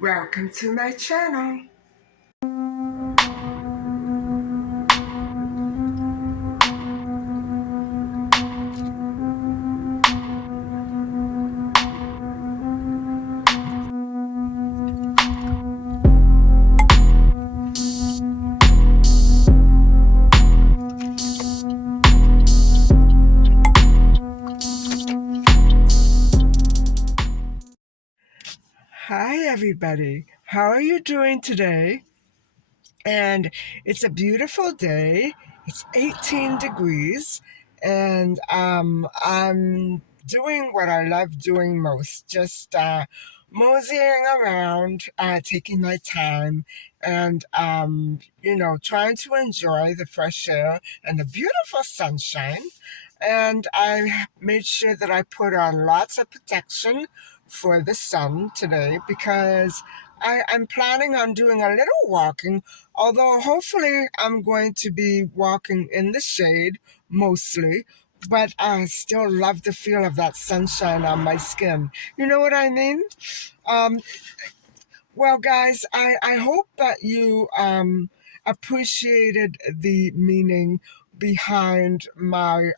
Welcome to my channel. Hi everybody, how are you doing today? And it's a beautiful day. It's 18 degrees and I'm doing what I love doing most, just moseying around, taking my time and trying to enjoy the fresh air and the beautiful sunshine. And I made sure that I put on lots of protection for the sun today because I'm planning on doing a little walking, although hopefully I'm going to be walking in the shade mostly, but I still love the feel of that sunshine on my skin. You know what I mean? Um, well, guys, I hope that you appreciated the meaning behind my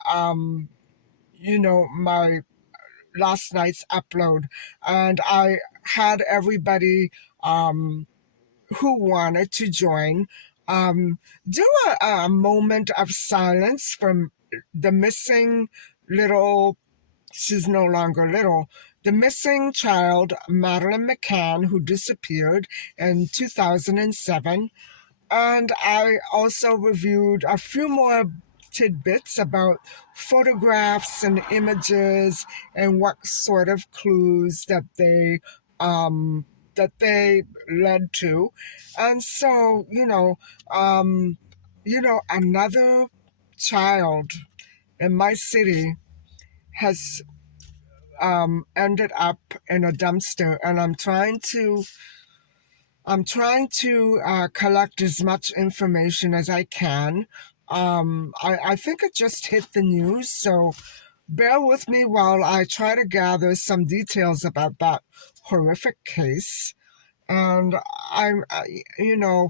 last night's upload, and I had everybody um, who wanted to join do a moment of silence from the missing little, she's no longer little, the missing child, Madeline McCann, who disappeared in 2007. And I also reviewed a few more tidbits about photographs and images and what sort of clues that they led to. And so, another child in my city has ended up in a dumpster, and I'm trying to collect as much information as I can. I think it just hit the news, so bear with me while I try to gather some details about that horrific case. And I'm, you know,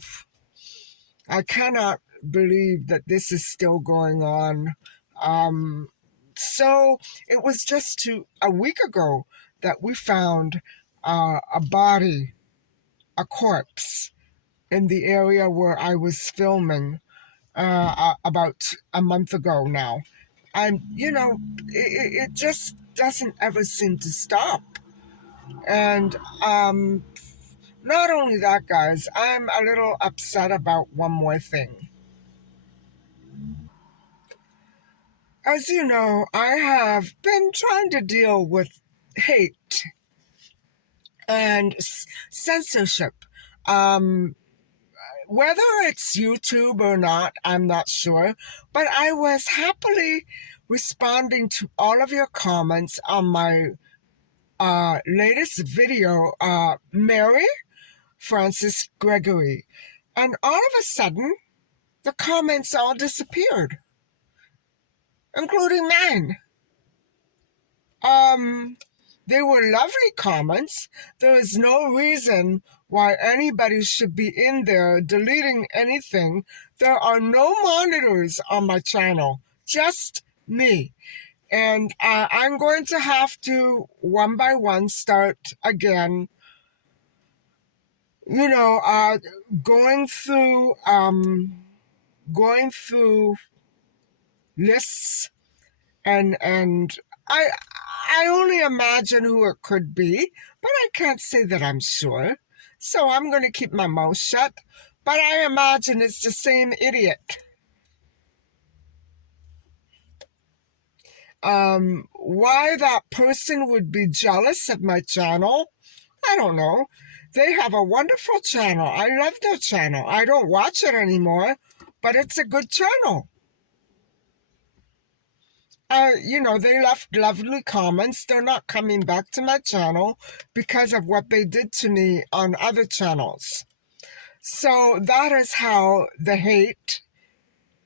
I cannot believe that this is still going on. So it was just a week ago that we found a body, a corpse, in the area where I was filming about a month ago now. It just doesn't ever seem to stop. And not only that, guys, I'm a little upset about one more thing. As you know, I have been trying to deal with hate and censorship. Um, Whether it's YouTube or not, I'm not sure, but I was happily responding to all of your comments on my latest video, Mary Francis Gregory. And all of a sudden, the comments all disappeared, including mine. They were lovely comments. There is no reason why anybody should be in there deleting anything. There are no monitors on my channel, just me. And I'm going to have to, one by one, start again, you know, going through, going through lists and I only imagine who it could be, but I can't say that I'm sure. So I'm going to keep my mouth shut. But I imagine it's the same idiot. Why that person would be jealous of my channel, I don't know. They have a wonderful channel. I love their channel. I don't watch it anymore, but it's a good channel. They left lovely comments. They're not coming back to my channel because of what they did to me on other channels. So that is how the hate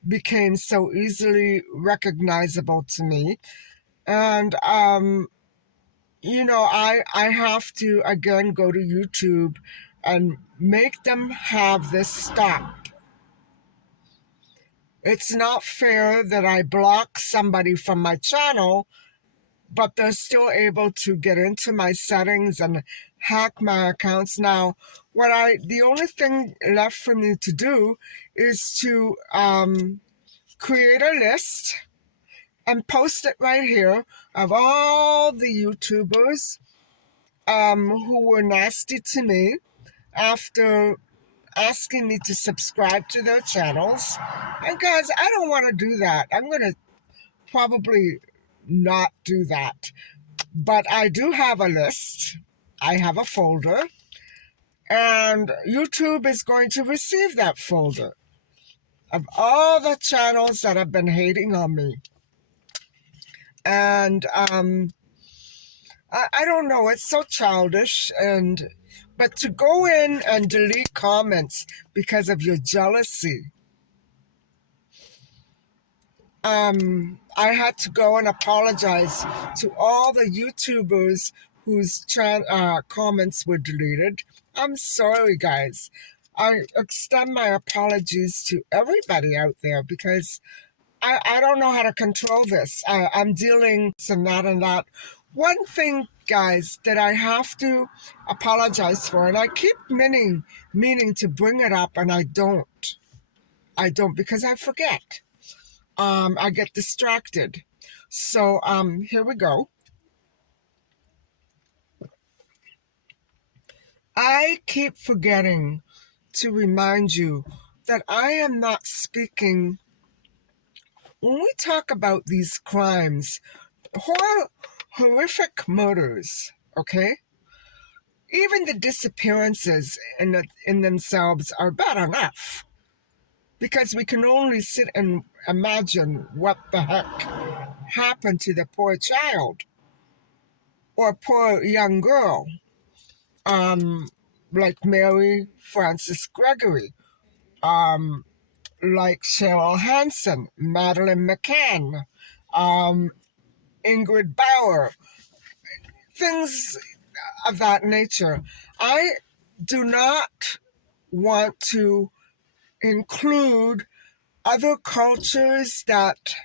became so easily recognizable to me. And I have to again go to YouTube and make them have this stop. It's not fair that I block somebody from my channel, but they're still able to get into my settings and hack my accounts. Now, the only thing left for me to do is to create a list and post it right here of all the YouTubers who were nasty to me after asking me to subscribe to their channels. And guys, I don't want to do that. I'm going to probably not do that. But I do have a list. I have a folder. And YouTube is going to receive that folder of all the channels that have been hating on me. And I don't know, it's so childish. But to go in and delete comments because of your jealousy, I had to go and apologize to all the YouTubers whose comments were deleted. I'm sorry, guys. I extend my apologies to everybody out there because I don't know how to control this. I'm dealing with that and that. One thing, guys, that I have to apologize for, and I keep meaning to bring it up, and I don't. I don't because I forget. I get distracted. So here we go. I keep forgetting to remind you that I am not speaking. When we talk about these crimes, horrific murders, okay? Even the disappearances in themselves are bad enough because we can only sit and imagine what the heck happened to the poor child or poor young girl, like Mary Frances Gregory, like Cheryl Hansen, Madeleine McCann, Ingrid Bauer, things of that nature. I do not want to include other cultures that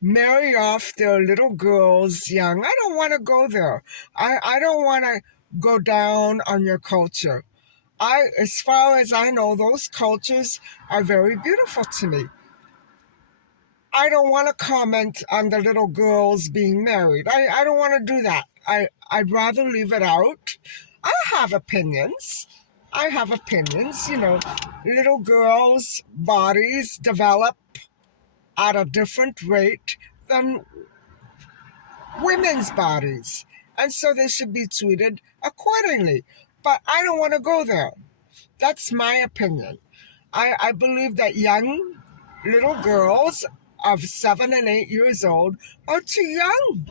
marry off their little girls young. I don't want to go there. I don't want to go down on your culture. As far as I know, those cultures are very beautiful to me. I don't want to comment on the little girls being married. I don't want to do that. I'd rather leave it out. I have opinions. Little girls' bodies develop at a different rate than women's bodies. And so they should be treated accordingly. But I don't want to go there. That's my opinion. I believe that young little girls of 7 and 8 years old are too young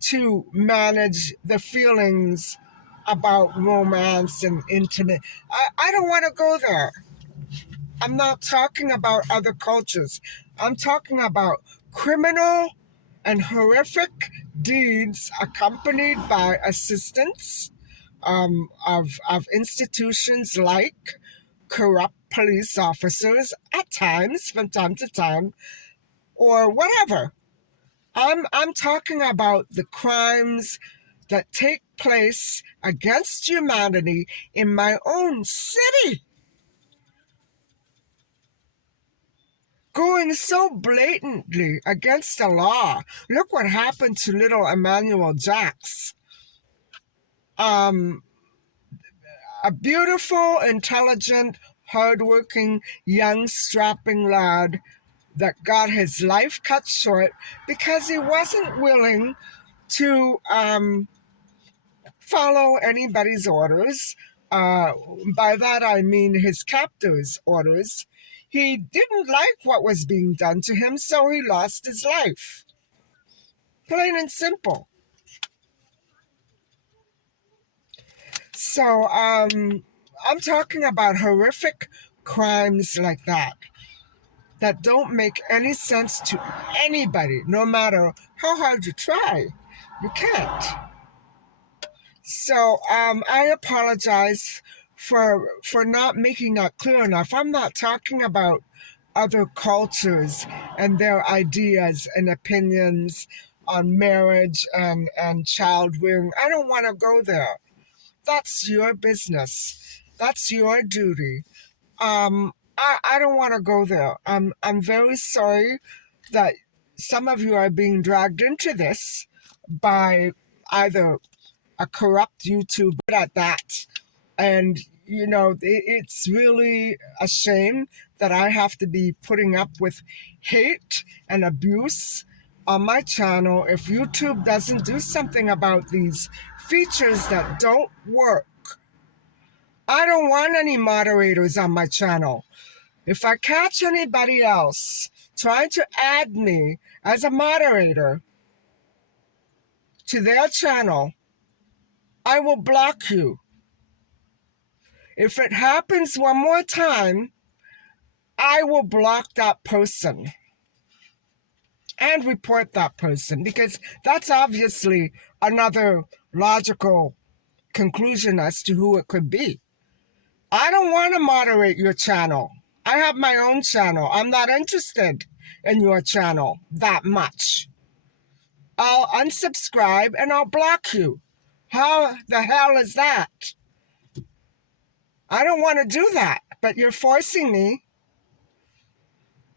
to manage the feelings about romance and intimate. I don't want to go there. I'm not talking about other cultures. I'm talking about criminal and horrific deeds accompanied by assistance of institutions like corrupt police officers at times, from time to time, or whatever. I'm talking about the crimes that take place against humanity in my own city. Going so blatantly against the law. Look what happened to little Emmanuel Jax. A beautiful, intelligent, hardworking, young, strapping lad that got his life cut short because he wasn't willing to follow anybody's orders. By that I mean his captor's orders. He didn't like what was being done to him, so he lost his life. Plain and simple. So I'm talking about horrific crimes like that don't make any sense to anybody, no matter how hard you try. You can't. So I apologize for not making that clear enough. I'm not talking about other cultures and their ideas and opinions on marriage and child rearing. I don't want to go there. That's your business. That's your duty. I don't want to go there. I'm very sorry that some of you are being dragged into this by either a corrupt YouTuber at that. And, it's really a shame that I have to be putting up with hate and abuse on my channel if YouTube doesn't do something about these features that don't work. I don't want any moderators on my channel. If I catch anybody else trying to add me as a moderator to their channel, I will block you. If it happens one more time, I will block that person and report that person, because that's obviously another logical conclusion as to who it could be. I don't want to moderate your channel. I have my own channel. I'm not interested in your channel that much. I'll unsubscribe and I'll block you. How the hell is that? I don't want to do that, but you're forcing me.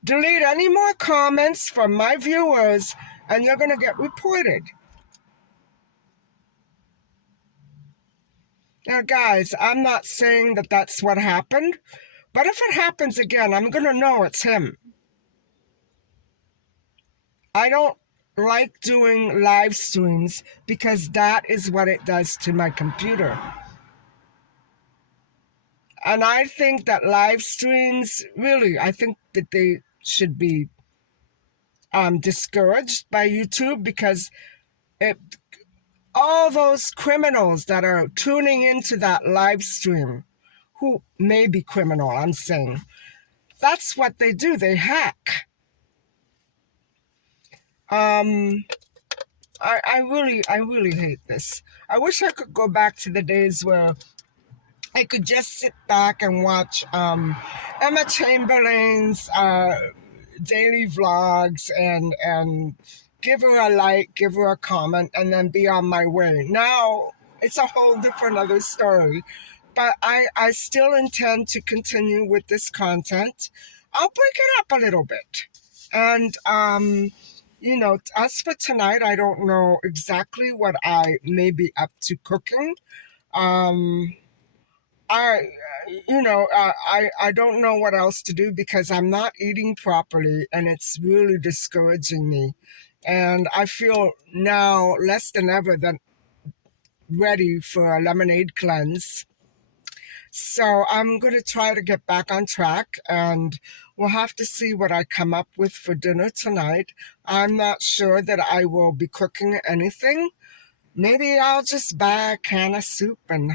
Delete any more comments from my viewers and you're going to get reported. Now, guys, I'm not saying that that's what happened, but if it happens again, I'm going to know it's him. I don't like doing live streams because that is what it does to my computer. And I think that live streams, really, I think that they should be discouraged by YouTube, because all those criminals that are tuning into that live stream, who may be criminal, I'm saying, that's what they do. They hack. I really hate this. I wish I could go back to the days where I could just sit back and watch Emma Chamberlain's daily vlogs and give her a like, give her a comment, and then be on my way. Now, it's a whole different other story. But I still intend to continue with this content. I'll break it up a little bit. And, as for tonight, I don't know exactly what I may be up to cooking. I don't know what else to do because I'm not eating properly and it's really discouraging me. And I feel now less than ever than ready for a lemonade cleanse. So I'm going to try to get back on track, and we'll have to see what I come up with for dinner tonight. I'm not sure that I will be cooking anything. Maybe I'll just buy a can of soup and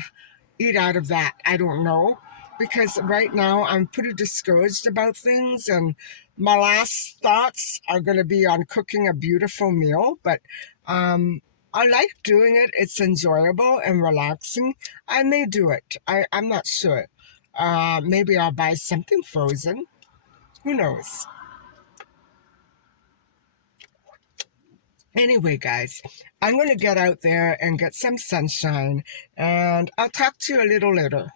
eat out of that. I don't know, because right now I'm pretty discouraged about things, and my last thoughts are going to be on cooking a beautiful meal. But I like doing it. It's enjoyable and relaxing. I may do it. I'm not sure. Maybe I'll buy something frozen. Who knows? Anyway, guys, I'm going to get out there and get some sunshine, and I'll talk to you a little later.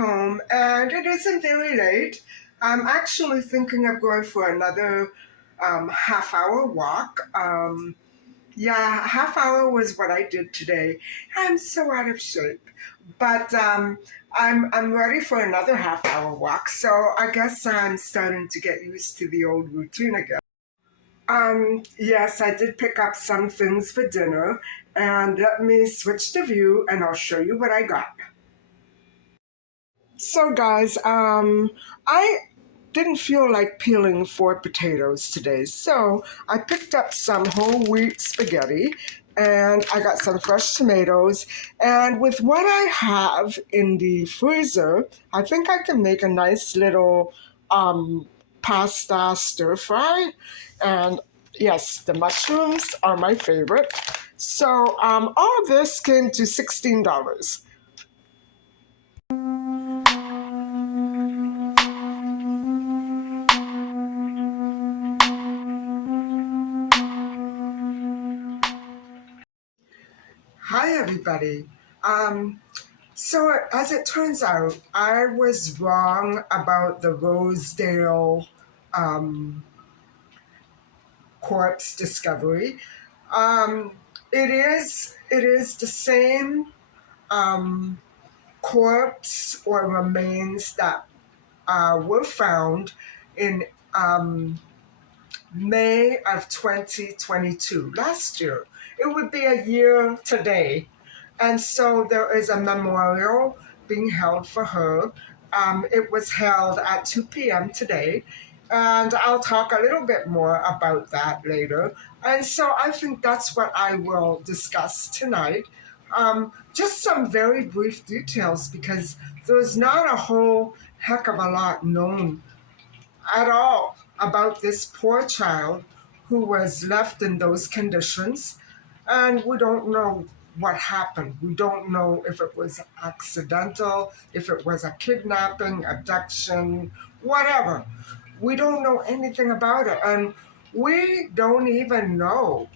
home and it isn't very late. I'm actually thinking of going for another half-hour walk. Yeah, half hour was what I did today. I'm so out of shape, but I'm ready for another half-hour walk. So I guess I'm starting to get used to the old routine again. Yes, I did pick up some things for dinner, and let me switch the view, and I'll show you what I got. So, guys, I didn't feel like peeling 4 potatoes today, so I picked up some whole wheat spaghetti and I got some fresh tomatoes. And with what I have in the freezer, I think I can make a nice little pasta stir fry. And yes, the mushrooms are my favorite. So all of this came to $16. Hi, everybody. Um, so, as it turns out, I was wrong about the Rosedale um, corpse discovery. Um, it is the same corpse or remains that were found in May of 2022, last year. It would be a year today. And so there is a memorial being held for her. It was held at 2 p.m. today. And I'll talk a little bit more about that later. And so I think that's what I will discuss tonight. Just some very brief details because there's not a whole heck of a lot known at all about this poor child who was left in those conditions. And we don't know what happened. We don't know if it was accidental, if it was a kidnapping, abduction, whatever. We don't know anything about it. And we don't even know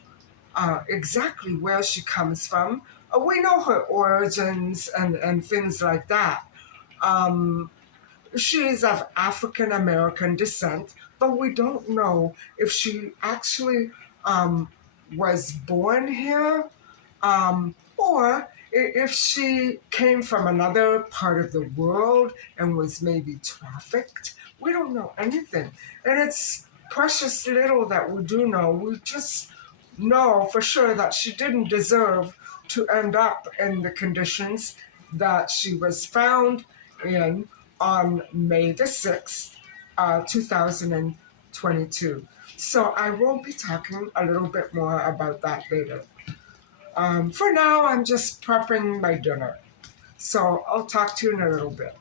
exactly where she comes from. We know her origins and things like that. Um, she is of African American descent, but we don't know if she actually was born here or if she came from another part of the world and was maybe trafficked. We don't know anything. And it's precious little that we do know. We just know for sure that she didn't deserve to end up in the conditions that she was found in on May the 6th, 2022. So I will be talking a little bit more about that later. For now, I'm just prepping my dinner. So I'll talk to you in a little bit.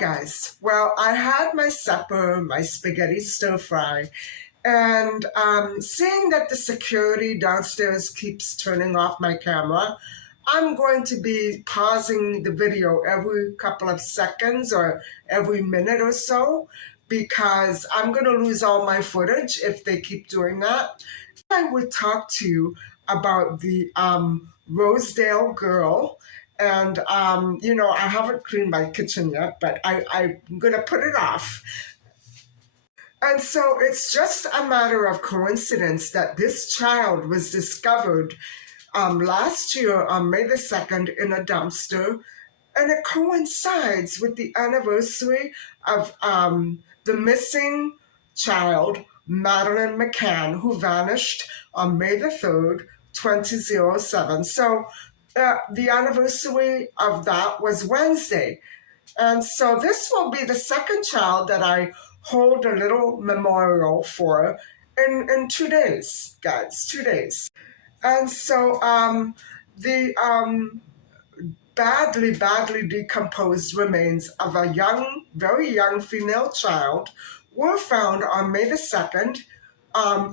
guys. Well, I had my supper, my spaghetti stir fry, and seeing that the security downstairs keeps turning off my camera, I'm going to be pausing the video every couple of seconds or every minute or so because I'm going to lose all my footage if they keep doing that. I would talk to you about the Rosedale girl. And, I haven't cleaned my kitchen yet, but I'm going to put it off. And so it's just a matter of coincidence that this child was discovered last year on May the 2nd in a dumpster, and it coincides with the anniversary of the missing child, Madeline McCann, who vanished on May the 3rd, 2007. So the anniversary of that was Wednesday. And so this will be the second child that I hold a little memorial for in 2 days, guys, 2 days. And so the badly decomposed remains of a young, very young female child were found on May the 2nd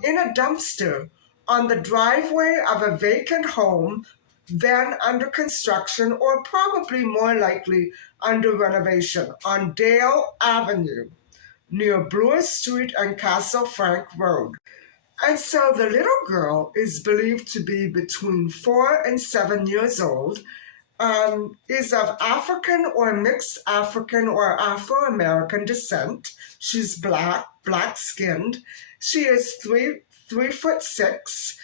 in a dumpster on the driveway of a vacant home, then under construction, or probably more likely under renovation, on Dale Avenue, near Bloor Street and Castle Frank Road. And so the little girl is believed to be between 4 and 7 years old, is of African or mixed African or Afro-American descent. She's black skinned. She is 3'6",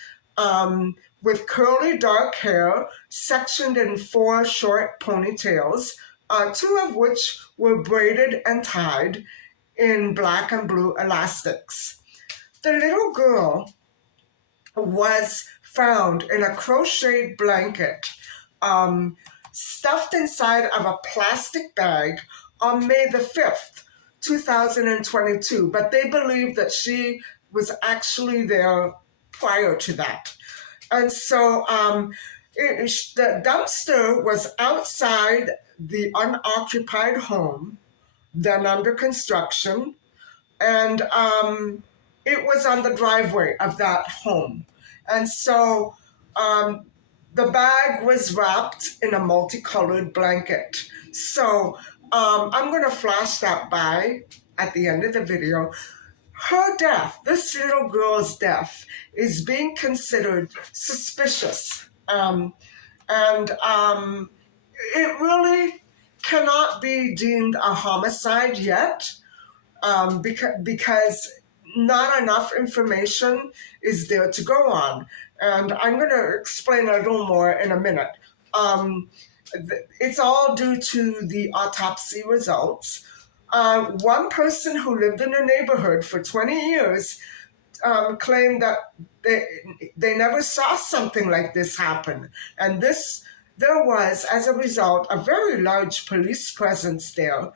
with curly dark hair sectioned in 4 short ponytails, 2 of which were braided and tied in black and blue elastics. The little girl was found in a crocheted blanket, stuffed inside of a plastic bag on May the 5th, 2022. But they believe that she was actually there prior to that. And so the dumpster was outside the unoccupied home, then under construction, and it was on the driveway of that home. And so the bag was wrapped in a multicolored blanket. So I'm going to flash that by at the end of the video. Her death, this little girl's death, is being considered suspicious. And it really cannot be deemed a homicide yet, because not enough information is there to go on. And I'm going to explain a little more in a minute. It's all due to the autopsy results. One person who lived in the neighborhood for 20 years claimed that they never saw something like this happen. And there was, as a result, a very large police presence there.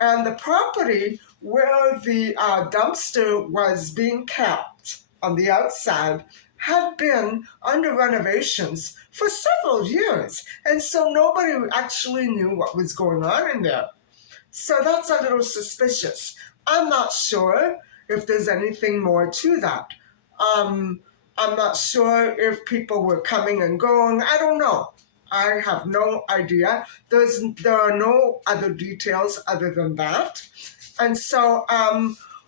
And the property where the dumpster was being kept on the outside had been under renovations for several years. And so nobody actually knew what was going on in there. So that's a little suspicious. I'm not sure if there's anything more to that. I'm not sure if people were coming and going. I don't know. I have no idea. There are no other details other than that. And so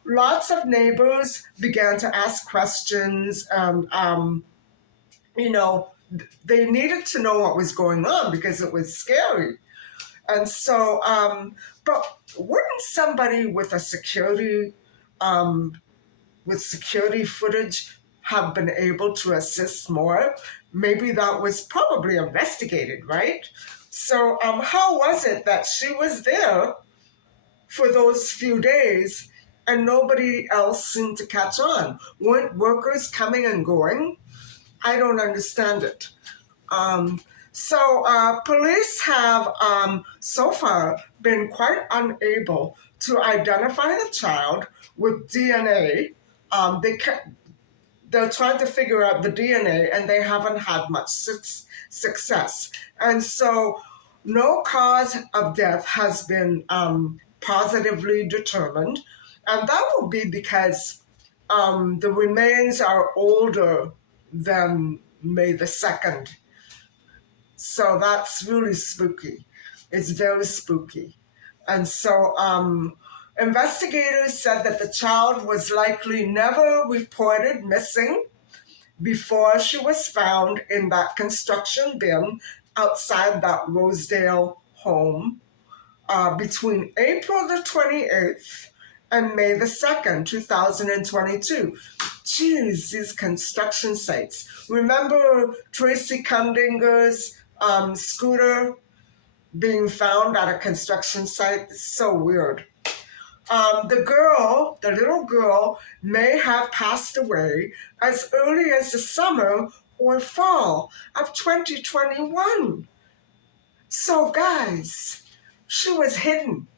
lots of neighbors began to ask questions. They needed to know what was going on because it was scary. And so, but wouldn't somebody with security footage have been able to assist more? Maybe that was probably investigated, right? So how was it that she was there for those few days and nobody else seemed to catch on? Weren't workers coming and going? I don't understand it. So police have so far been quite unable to identify the child with DNA. They're trying to figure out the DNA, and they haven't had much success. And so no cause of death has been positively determined, and that will be because the remains are older than May the 2nd. So that's really spooky. It's very spooky. And so investigators said that the child was likely never reported missing before she was found in that construction bin outside that Rosedale home between April the 28th and May the 2nd, 2022. Geez, these construction sites. Remember Tracy Cundinger's scooter being found at a construction site? It's so weird. The little girl, may have passed away as early as the summer or fall of 2021. So, guys, she was hidden.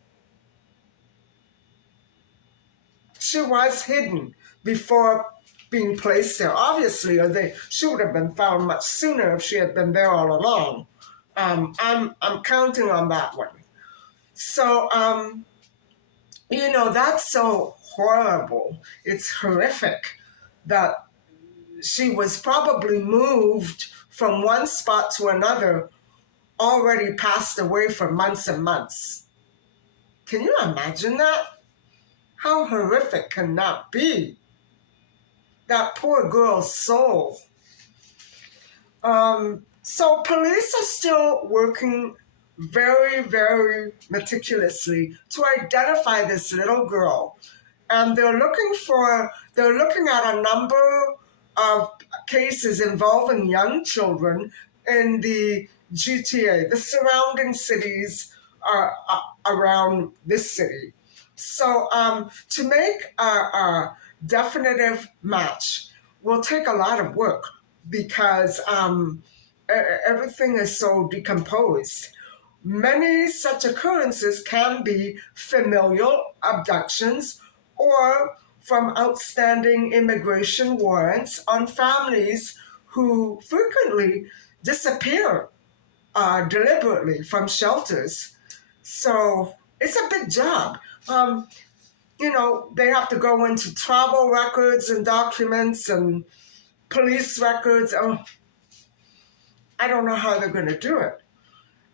She was hidden before being placed there. Obviously, she would have been found much sooner if she had been there all along. I'm counting on that one. So, that's so horrible. It's horrific that she was probably moved from one spot to another, already passed away for months and months. Can you imagine that? How horrific can that be? That poor girl's soul. So police are still working very, very meticulously to identify this little girl. And they're looking at a number of cases involving young children in the GTA, the surrounding cities around this city. So to make a definitive match will take a lot of work because everything is so decomposed. Many such occurrences can be familial abductions or from outstanding immigration warrants on families who frequently disappear deliberately from shelters. So it's a big job. They have to go into travel records and documents and police records. Oh, I don't know how they're going to do it.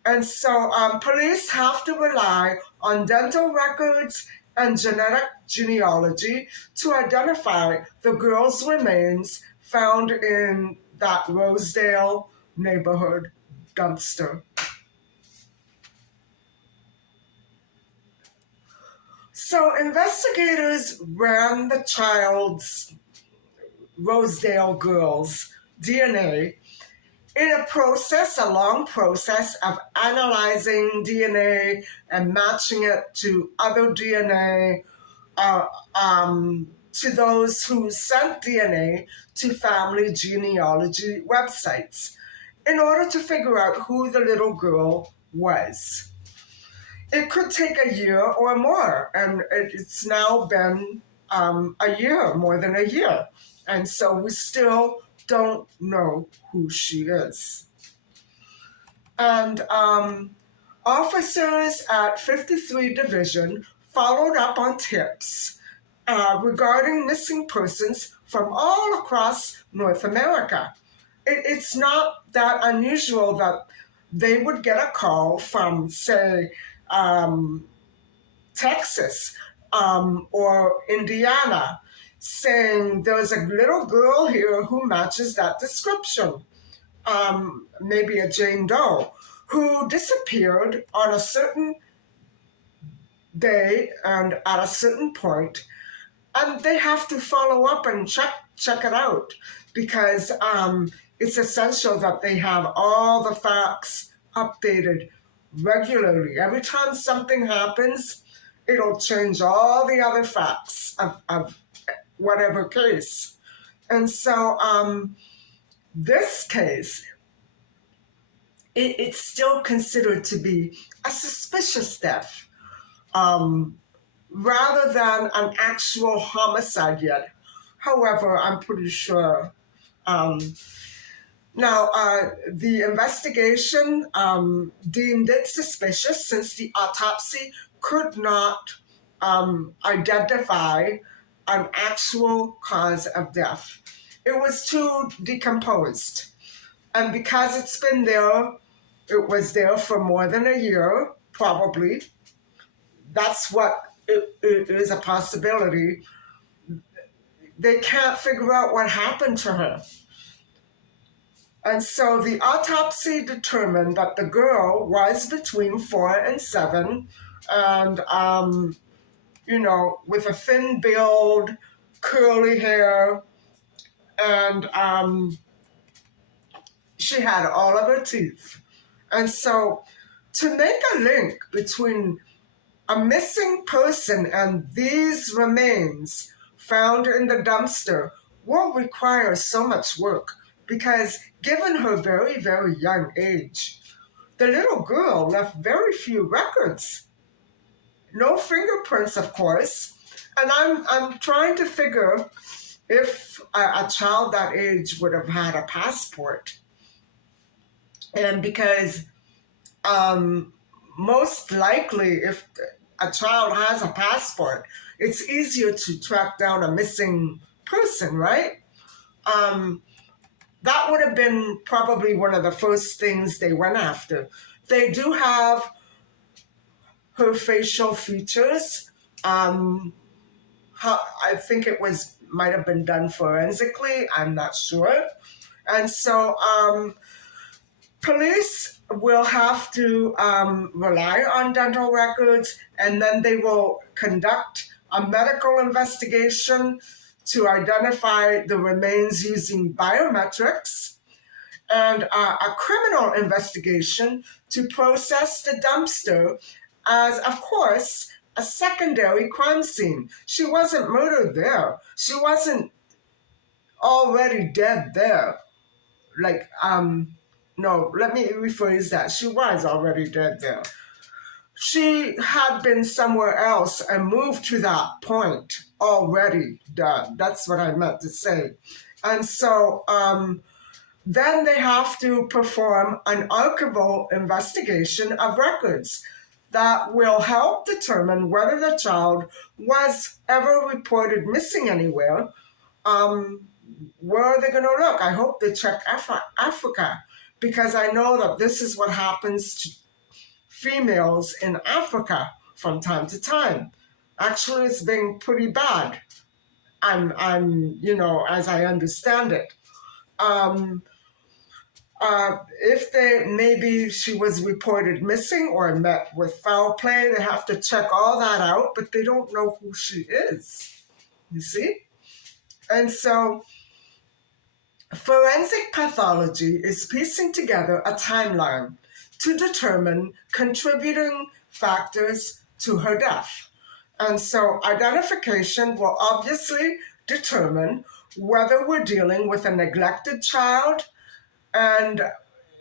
And so police have to rely on dental records and genetic genealogy to identify the girl's remains found in that Rosedale neighborhood dumpster. So investigators ran the child's Rosedale girl's DNA in a long process of analyzing DNA and matching it to other DNA, to those who sent DNA to family genealogy websites in order to figure out who the little girl was. It could take a year or more, and it's now been a year, more than a year. And so we still don't know who she is. And officers at 53 Division followed up on tips regarding missing persons from all across North America. It's not that unusual that they would get a call from, say, Texas or Indiana, saying there's a little girl here who matches that description, maybe a Jane Doe, who disappeared on a certain day and at a certain point, and they have to follow up and check it out because it's essential that they have all the facts updated regularly. Every time something happens, it'll change all the other facts of whatever case. And so this case, it's still considered to be a suspicious death rather than an actual homicide yet. However, I'm pretty sure. Now, the investigation deemed it suspicious since the autopsy could not identify an actual cause of death. It was too decomposed. And because it's been there, it was there for more than a year, probably. That's what it is a possibility. They can't figure out what happened to her. And so the autopsy determined that the girl was between 4 and 7, and with a thin build, curly hair, and she had all of her teeth. And so to make a link between a missing person and these remains found in the dumpster will require so much work because given her very, very young age, the little girl left very few records. No fingerprints, of course. And I'm trying to figure if a child that age would have had a passport. And because most likely, if a child has a passport, it's easier to track down a missing person, right? That would have been probably one of the first things they went after. They do have her facial features. I think it might have been done forensically. I'm not sure. And so police will have to rely on dental records, and then they will conduct a medical investigation to identify the remains using biometrics, and a criminal investigation to process the dumpster as, of course, a secondary crime scene. She wasn't murdered there. She wasn't already dead there. No, let me rephrase that. She was already dead there. She had been somewhere else and moved to that point already dead. That's what I meant to say. And so then they have to perform an archival investigation of records that will help determine whether the child was ever reported missing anywhere. Where are they going to look? I hope they check Africa, because I know that this is what happens to females in Africa from time to time. Actually, it's been pretty bad. As I understand it. If maybe she was reported missing or met with foul play, they have to check all that out, but they don't know who she is. You see? And so forensic pathology is piecing together a timeline to determine contributing factors to her death. And so identification will obviously determine whether we're dealing with a neglected child and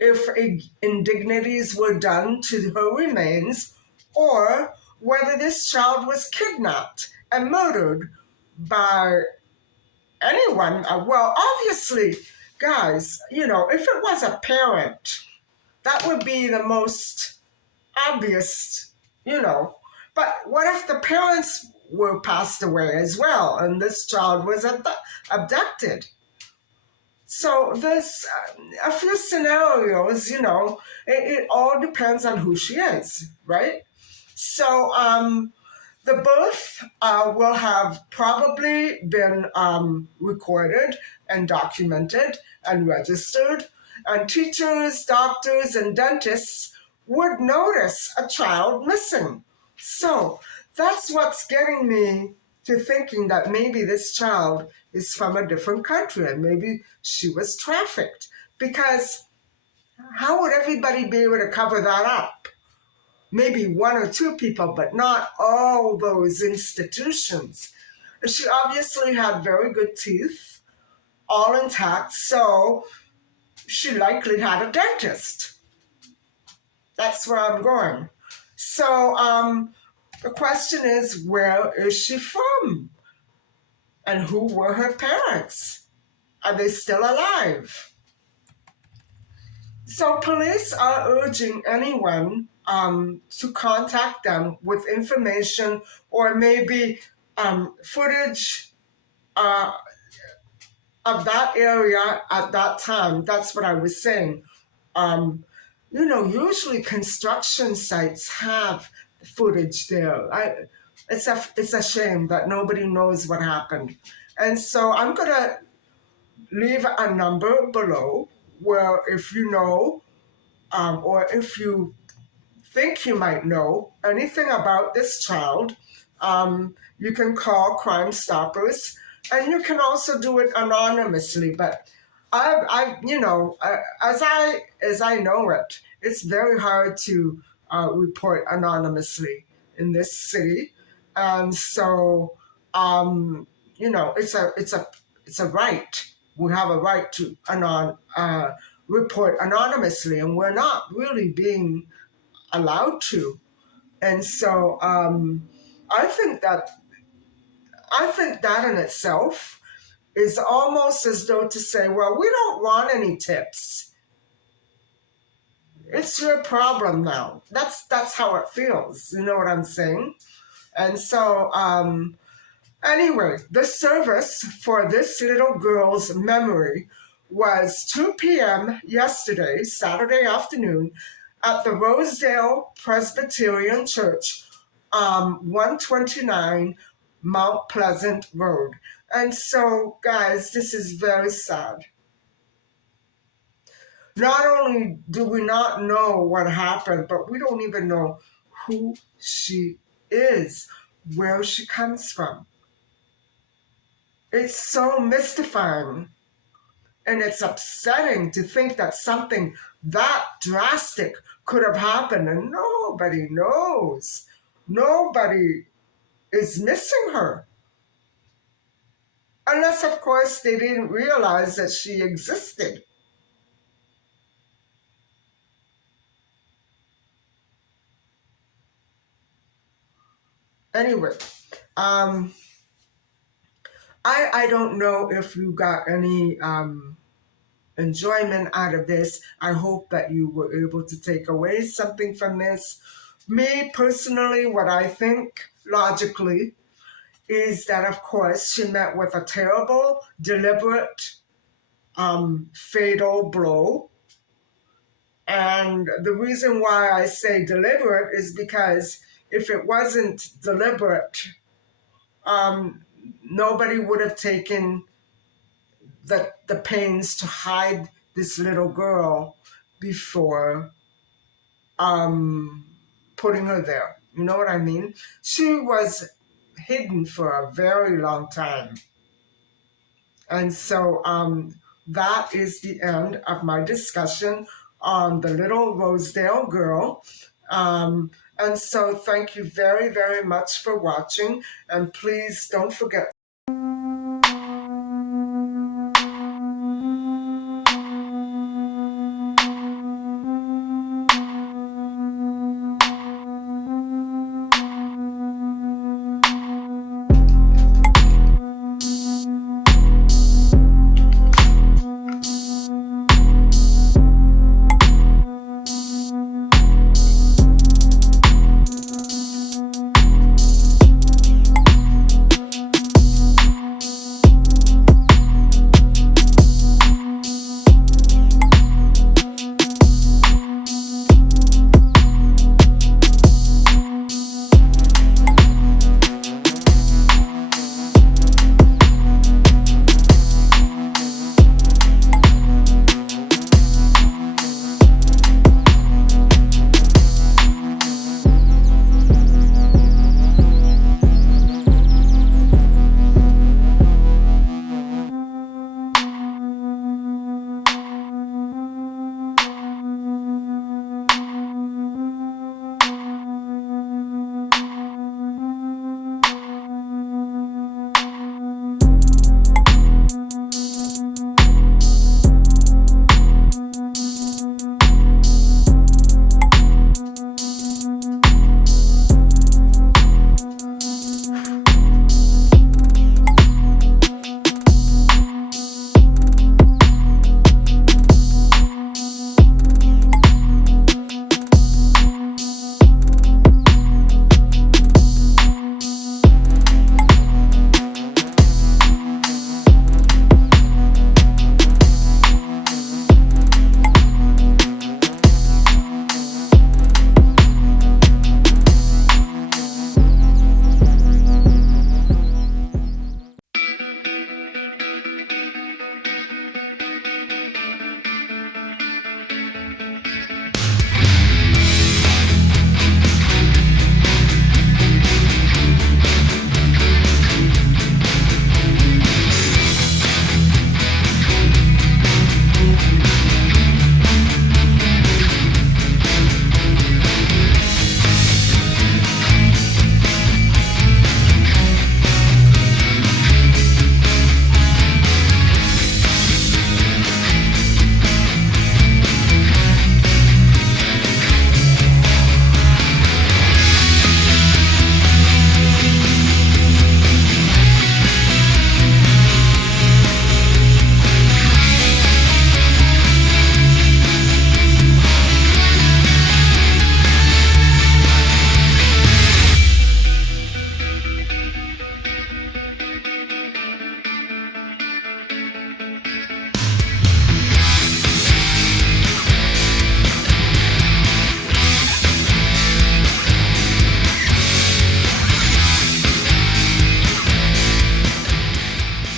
if indignities were done to her remains, or whether this child was kidnapped and murdered by anyone. Well, obviously, guys, if it was a parent, that would be the most obvious, But what if the parents were passed away as well and this child was abducted? So there's a few scenarios, it all depends on who she is, right? So the birth will have probably been recorded and documented and registered, and teachers, doctors, and dentists would notice a child missing. So that's what's getting me to thinking that maybe this child is from a different country and maybe she was trafficked. Because how would everybody be able to cover that up? Maybe one or two people, but not all those institutions. She obviously had very good teeth, all intact, so she likely had a dentist. That's where I'm going. So the question is, where is she from? And who were her parents? Are they still alive? So police are urging anyone to contact them with information or maybe footage uh, of that area at that time. That's what I was saying. Um, usually construction sites have footage there. It's a shame that nobody knows what happened. And so I'm going to leave a number below where if you know or if you think you might know anything about this child, you can call Crime Stoppers, and you can also do it anonymously. But as I know it, it's very hard to report anonymously in this city, and so it's a right. We have a right to report anonymously, and we're not really being allowed to. And so I think that in itself is almost as though to say, well, we don't want any tips. It's your problem now. That's how it feels. You know what I'm saying? And so anyway, the service for this little girl's memory was 2 p.m. yesterday, Saturday afternoon, at the Rosedale Presbyterian Church, 129 Mount Pleasant Road. And so, guys, this is very sad. Not only do we not know what happened, but we don't even know who she is, where she comes from. It's so mystifying. And it's upsetting to think that something that drastic could have happened and nobody knows. Nobody is missing her. Unless, of course, they didn't realize that she existed. Anyway, I don't know if you got any enjoyment out of this. I hope that you were able to take away something from this. Me, personally, what I think logically is that, of course, she met with a terrible, deliberate, fatal blow. And the reason why I say deliberate is because if it wasn't deliberate, nobody would have taken the pains to hide this little girl before putting her there. You know what I mean? She was hidden for a very long time. And so that is the end of my discussion on the little Rosedale girl. And so thank you very, very much for watching. And please don't forget